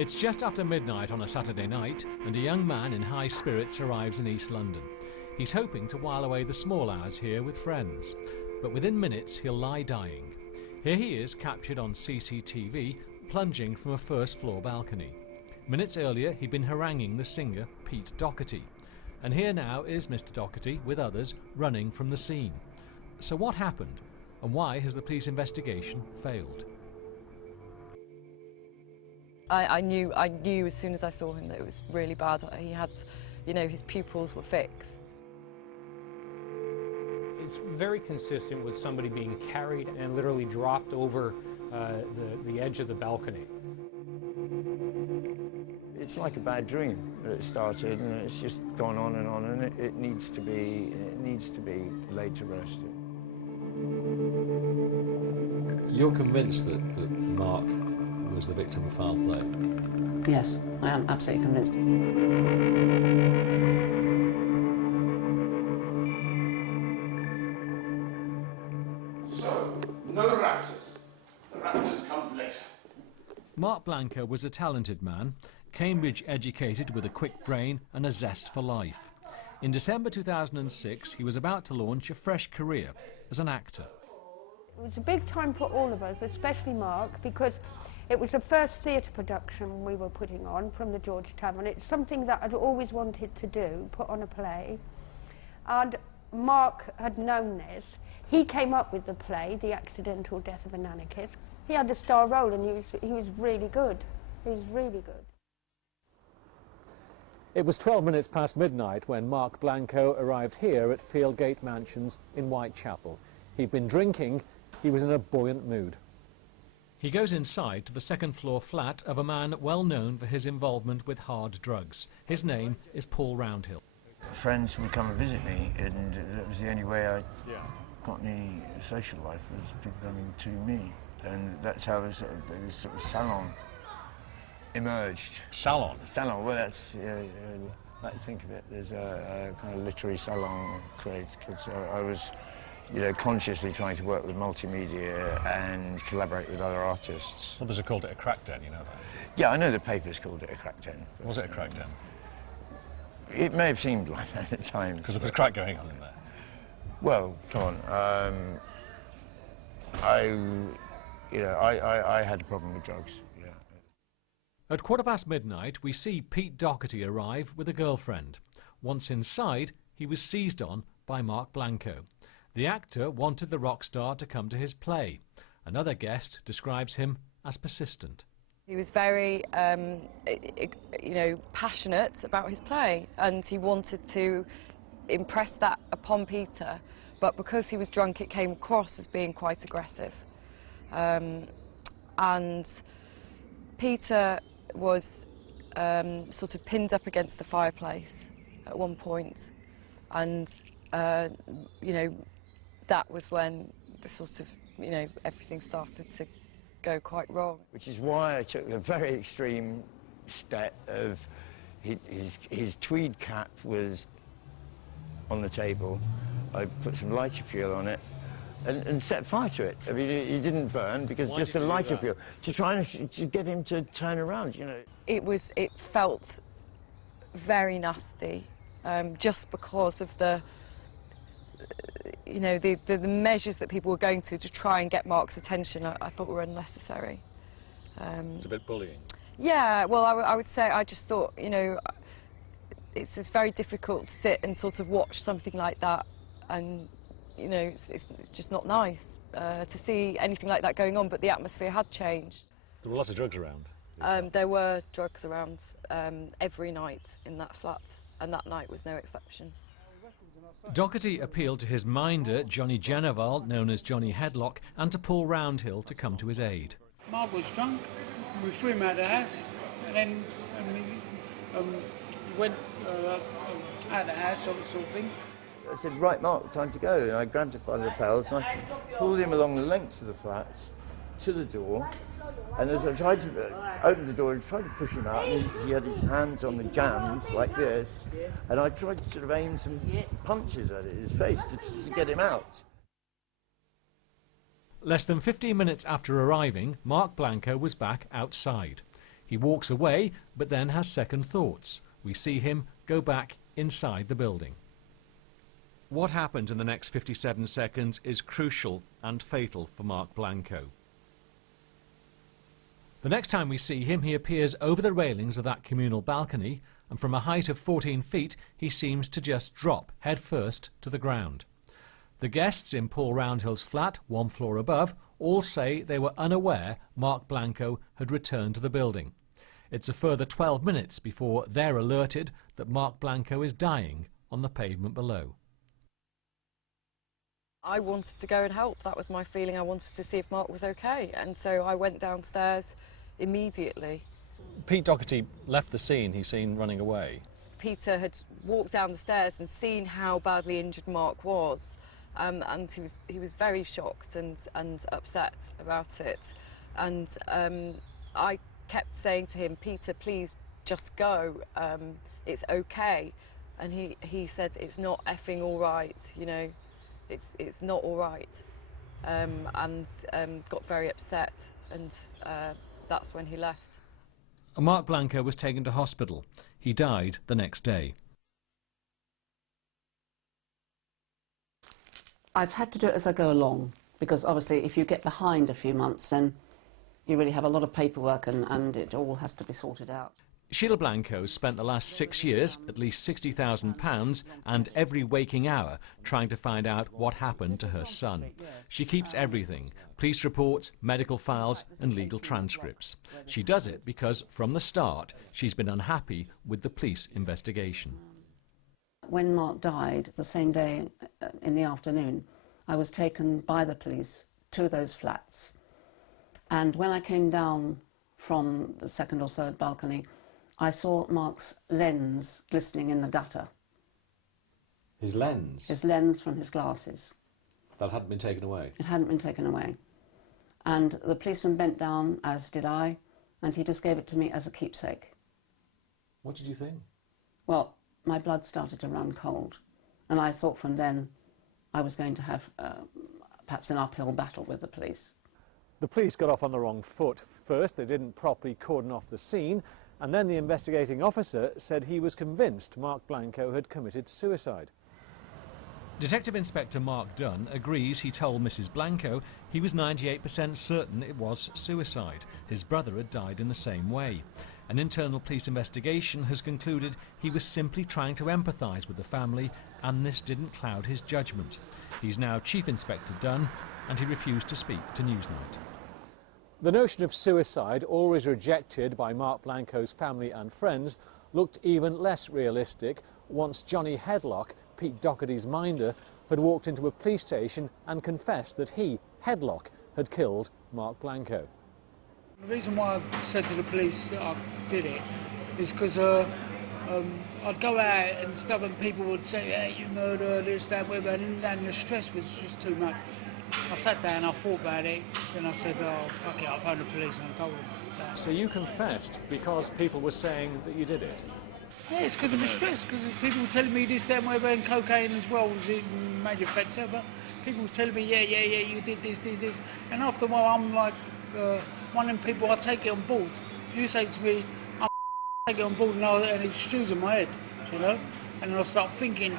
It's just after midnight on a Saturday night, and a young man in high spirits arrives in East London. He's hoping to while away the small hours here with friends, but within minutes he'll lie dying. Here he is, captured on CCTV, plunging from a first-floor balcony. Minutes earlier, he'd been haranguing the singer Pete Doherty. And here now is Mr. Doherty, with others, running from the scene. So what happened, and why has the police investigation failed? I knew as soon as I saw him that it was really bad. He had, you know, his pupils were fixed. It's very consistent with somebody being carried and literally dropped over the edge of the balcony. It's like a bad dream that it started, and it's just gone on, and it needs to be laid to rest. You're convinced that Mark was the victim of foul play? Yes, I am absolutely convinced. So, no Raptors. The Raptors comes later. Mark Blanco was a talented man, Cambridge educated with a quick brain and a zest for life. In December 2006, he was about to launch a fresh career as an actor. It was a big time for all of us, especially Mark, because it was the first theatre production we were putting on from the George Tavern. It's something that I'd always wanted to do, put on a play. And Mark had known this. He came up with the play, The Accidental Death of an Anarchist. He had the star role, and he was really good. He was really good. It was 12 minutes past midnight when Mark Blanco arrived here at Fieldgate Mansions in Whitechapel. He'd been drinking, he was in a buoyant mood. He goes inside to the second-floor flat of a man well known for his involvement with hard drugs. His name is Paul Roundhill. Friends would come and visit me, and that was the only way I got any social life, was people coming to me. And that's how this sort of salon emerged. Salon? Salon, well, that's, like to think of it, there's a kind of literary salon created, because I was, you know, consciously trying to work with multimedia and collaborate with other artists. Others have called it a crack den, you know that? Yeah, I know the papers called it a crack den. Was it a crack den? It may have seemed like that at times. Because there was crack going on in there. Well, come on. I had a problem with drugs. Yeah. At midnight, we see Pete Doherty arrive with a girlfriend. Once inside, he was seized on by Mark Blanco. The actor wanted the rock star to come to his play. Another guest describes him as persistent. He was very, passionate about his play, and he wanted to impress that upon Peter, but because he was drunk, it came across as being quite aggressive. And Peter was sort of pinned up against the fireplace at one point, and that was when the sort of, everything started to go quite wrong. Which is why I took the very extreme step of his tweed cap was on the table. I put some lighter fuel on it and set fire to it. I mean, it didn't burn because it's just a lighter fuel. To try to get him to turn around, you know. It felt very nasty, just because of the measures that people were going to try and get Mark's attention. I thought were unnecessary. It's a bit bullying. Yeah, well, I would say I just thought, it's very difficult to sit and sort of watch something like that, and it's just not nice to see anything like that going on. But the atmosphere had changed. There were lots of drugs around. There were drugs around every night in that flat, and that night was no exception. Doherty appealed to his minder, Johnny Geneval, known as Johnny Headlock, and to Paul Roundhill to come to his aid. Mark was drunk, we threw him out of the house, and then he went out of the house, sort of thing. I said, right, Mark, time to go. And I grabbed him by the lapels and I pulled him along the length of the flat to the door. And as I tried to open the door and tried to push him out, and he had his hands on the jambs like this, and I tried to sort of aim some punches at his face to get him out. Less than 15 minutes after arriving, Mark Blanco was back outside. He walks away, but then has second thoughts. We see him go back inside the building. What happens in the next 57 seconds is crucial and fatal for Mark Blanco. The next time we see him, he appears over the railings of that communal balcony, and from a height of 14 feet, he seems to just drop headfirst to the ground. The guests in Paul Roundhill's flat, one floor above, all say they were unaware Mark Blanco had returned to the building. It's a further 12 minutes before they're alerted that Mark Blanco is dying on the pavement below. I wanted to go and help. That was my feeling. I wanted to see if Mark was okay, and so I went downstairs immediately. Pete Doherty left the scene he's seen running away. Peter had walked down the stairs and seen how badly injured Mark was, and he was very shocked and upset about it. And I kept saying to him, Peter, please just go. It's okay. And he said, it's not effing all right, you know. It's not all right, and got very upset, and that's when he left. Mark Blanco was taken to hospital. He died the next day. I've had to do it as I go along, because obviously if you get behind a few months, then you really have a lot of paperwork and it all has to be sorted out. Sheila Blanco spent the last 6 years, at least £60,000, and every waking hour trying to find out what happened to her son. She keeps everything: police reports, medical files and legal transcripts. She does it because, from the start, she's been unhappy with the police investigation. When Mark died, the same day in the afternoon, I was taken by the police to those flats. And when I came down from the second or third balcony, I saw Mark's lens glistening in the gutter. His lens? His lens from his glasses. That hadn't been taken away? It hadn't been taken away. And the policeman bent down, as did I, and he just gave it to me as a keepsake. What did you think? Well, my blood started to run cold, and I thought from then I was going to have perhaps an uphill battle with the police. The police got off on the wrong foot. First, they didn't properly cordon off the scene, and then the investigating officer said he was convinced Mark Blanco had committed suicide. Detective Inspector Mark Dunn agrees he told Mrs. Blanco he was 98% certain it was suicide. His brother had died in the same way. An internal police investigation has concluded he was simply trying to empathise with the family, and this didn't cloud his judgment. He's now Chief Inspector Dunn, and he refused to speak to Newsnight. The notion of suicide, always rejected by Mark Blanco's family and friends, looked even less realistic once Johnny Headlock, Pete Doherty's minder, had walked into a police station and confessed that he, Headlock, had killed Mark Blanco. The reason why I said to the police that I did it is because I'd go out and stuff and people would say, hey, you murdered this, that, whatever, and the stress was just too much. I sat down, I thought about it, then I said, oh, fuck it, I'll phone the police, and I told them that. So you confessed because people were saying that you did it? Yeah, it's because of the stress, because people were telling me this, that, and whatever, and cocaine as well was a major factor, but people were telling me, yeah, you did this, and after a while I'm like, one of them people, I take it on board. You say to me, I take it on board, and it stews in my head, you know, and then I start thinking,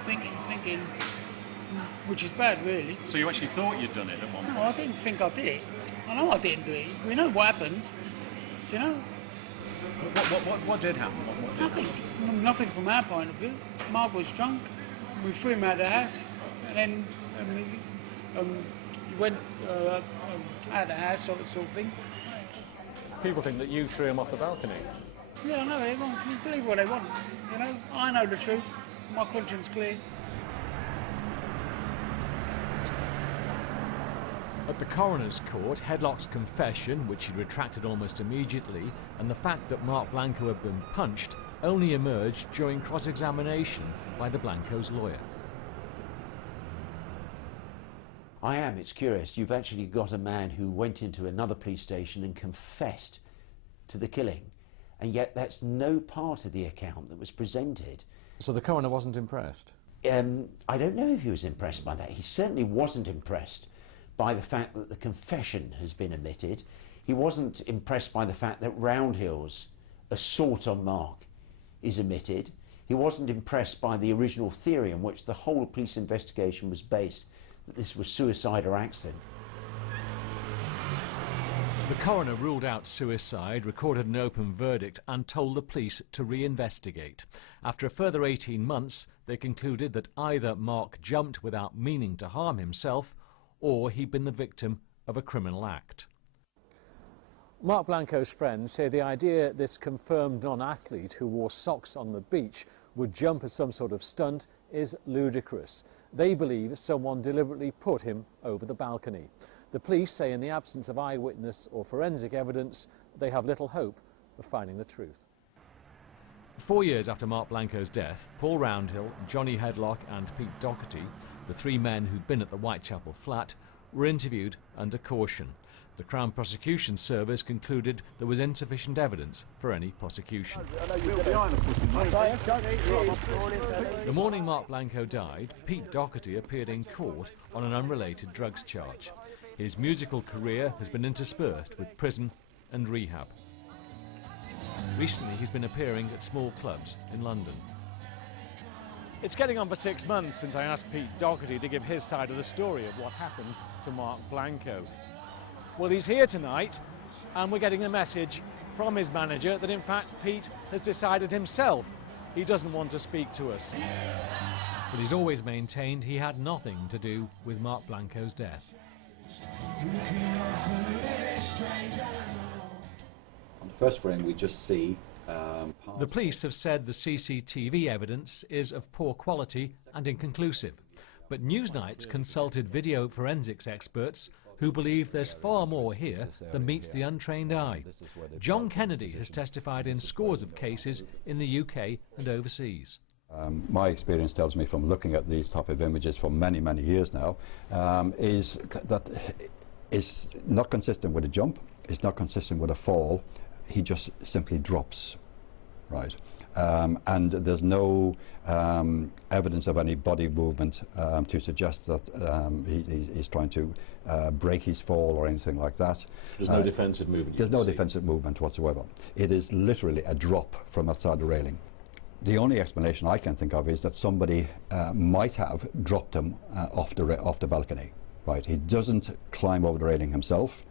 which is bad, really. So you actually thought you'd done it at one point? No, I didn't think I did it. I know I didn't do it. We know what happens, do you know? What did happen? What did Nothing. Nothing from our point of view. Mark was drunk. We threw him out of the house, and then he went out of the house, sort of thing. People think that you threw him off the balcony. Yeah, I know. Everyone can believe what they want. You know, I know the truth. My conscience clear. At the coroner's court, Headlock's confession, which he'd retracted almost immediately, and the fact that Mark Blanco had been punched only emerged during cross-examination by the Blanco's lawyer. I am. It's curious. You've actually got a man who went into another police station and confessed to the killing, and yet that's no part of the account that was presented. So the coroner wasn't impressed? I don't know if he was impressed by that. He certainly wasn't impressed by the fact that the confession has been omitted. He wasn't impressed by the fact that Roundhill's assault on Mark is omitted. He wasn't impressed by the original theory on which the whole police investigation was based, that this was suicide or accident. The coroner ruled out suicide, recorded an open verdict and told the police to reinvestigate. After a further 18 months, they concluded that either Mark jumped without meaning to harm himself or he'd been the victim of a criminal act. Mark Blanco's friends say the idea this confirmed non-athlete who wore socks on the beach would jump as some sort of stunt is ludicrous. They believe someone deliberately put him over the balcony. The police say in the absence of eyewitness or forensic evidence, they have little hope of finding the truth. 4 years after Mark Blanco's death, Paul Roundhill, Johnny Headlock and Pete Doherty, the three men who'd been at the Whitechapel flat, were interviewed under caution. The Crown Prosecution Service concluded there was insufficient evidence for any prosecution. The morning Mark Blanco died, Pete Doherty appeared in court on an unrelated drugs charge. His musical career has been interspersed with prison and rehab. Recently he's been appearing at small clubs in London. It's getting on for 6 months since I asked Pete Doherty to give his side of the story of what happened to Mark Blanco. Well, he's here tonight, and we're getting a message from his manager that in fact Pete has decided himself he doesn't want to speak to us. But he's always maintained he had nothing to do with Mark Blanco's death. On the first frame we just see the police have said the CCTV evidence is of poor quality and inconclusive, but Newsnight's consulted video forensics experts who believe there's far more here than meets the untrained eye. John Kennedy has testified in scores of cases in the UK and overseas. My experience tells me from looking at these type of images for many, many years now, is that it's not consistent with a jump, it's not consistent with a fall, he just simply drops, right? And there's no evidence of any body movement to suggest that he's trying to break his fall or anything like that. There's no defensive movement. There's no defensive movement whatsoever. It is literally a drop from outside the railing. The only explanation I can think of is that somebody might have dropped him off the balcony. Right? He doesn't climb over the railing himself.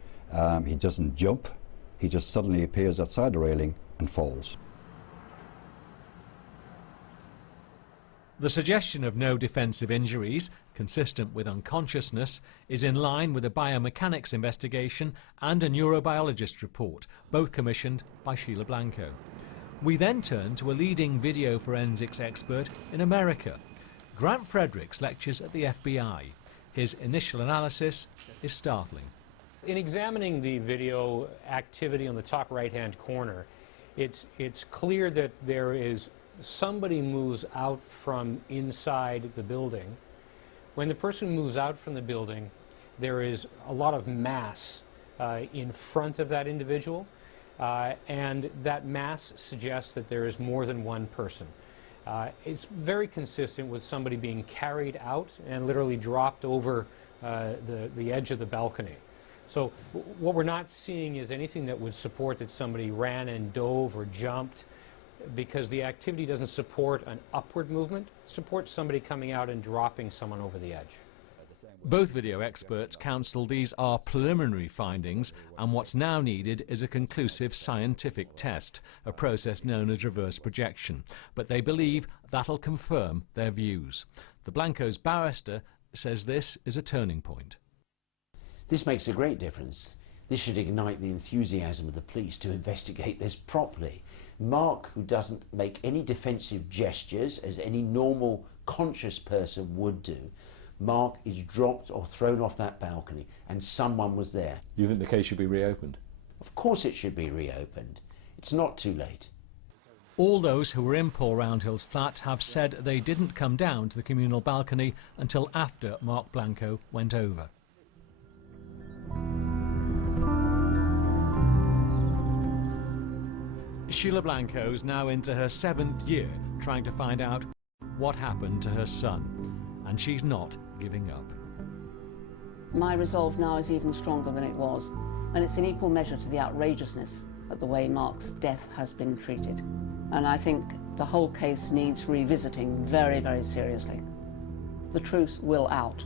He doesn't jump. He just suddenly appears outside the railing and falls. The suggestion of no defensive injuries, consistent with unconsciousness, is in line with a biomechanics investigation and a neurobiologist report, both commissioned by Sheila Blanco. We then turn to a leading video forensics expert in America. Grant Fredericks lectures at the FBI. His initial analysis is startling. In examining the video activity on the top right-hand corner, it's clear that there is somebody moves out from inside the building. When the person moves out from the building, there is a lot of mass in front of that individual, and that mass suggests that there is more than one person. It's very consistent with somebody being carried out and literally dropped over the edge of the balcony. So what we're not seeing is anything that would support that somebody ran and dove or jumped, because the activity doesn't support an upward movement, it supports somebody coming out and dropping someone over the edge. Both video experts counsel these are preliminary findings, and what's now needed is a conclusive scientific test, a process known as reverse projection. But they believe that'll confirm their views. The Blanco's barrister says this is a turning point. This makes a great difference. This should ignite the enthusiasm of the police to investigate this properly. Mark, who doesn't make any defensive gestures as any normal conscious person would do, Mark is dropped or thrown off that balcony and someone was there. You think the case should be reopened? Of course it should be reopened. It's not too late. All those who were in Paul Roundhill's flat have said they didn't come down to the communal balcony until after Mark Blanco went over. Sheila Blanco's now into her 7th year trying to find out what happened to her son, and she's not giving up. My resolve now is even stronger than it was, and it's in equal measure to the outrageousness at the way Mark's death has been treated. And I think the whole case needs revisiting very, very seriously. The truth will out.